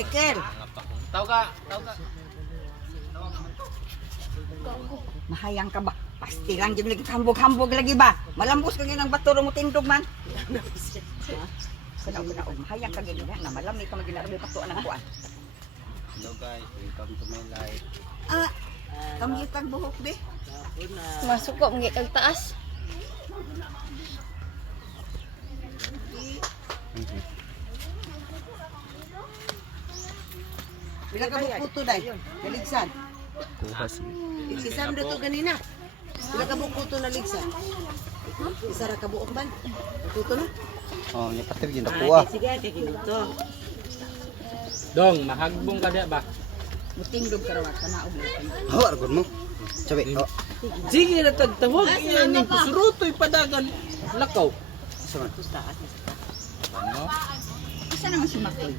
Michael. Tawag ka. Mahayang ka ba? Pasti lang yung lagi hambog-hambog lagi ba? Malambos ka ng baturo mo tindog man. Kana mahayang ka gini na malami ka maginarabi patuan ang kuan. Hello guys, welcome to my life. Kami tag buhok be. Masuko mga kag taas. Bila ka bukuto day? Galigsan. Kuhas. Isam na to ganina. Bila ka bukuto na ligsa. Isa ra ka buok ban. Bukuto na. Oh, yung patir yun nakuha. Sige, kay kinuto. Dong, mahagbong ka ba? Mutindog ka raw kana og. Oh, argon mo. Sabi, oh. Sige na tagtawag iyan yung kusurutoy padagan lakaw. Sama. Tusta at. Ano? Isa naman si Makoy.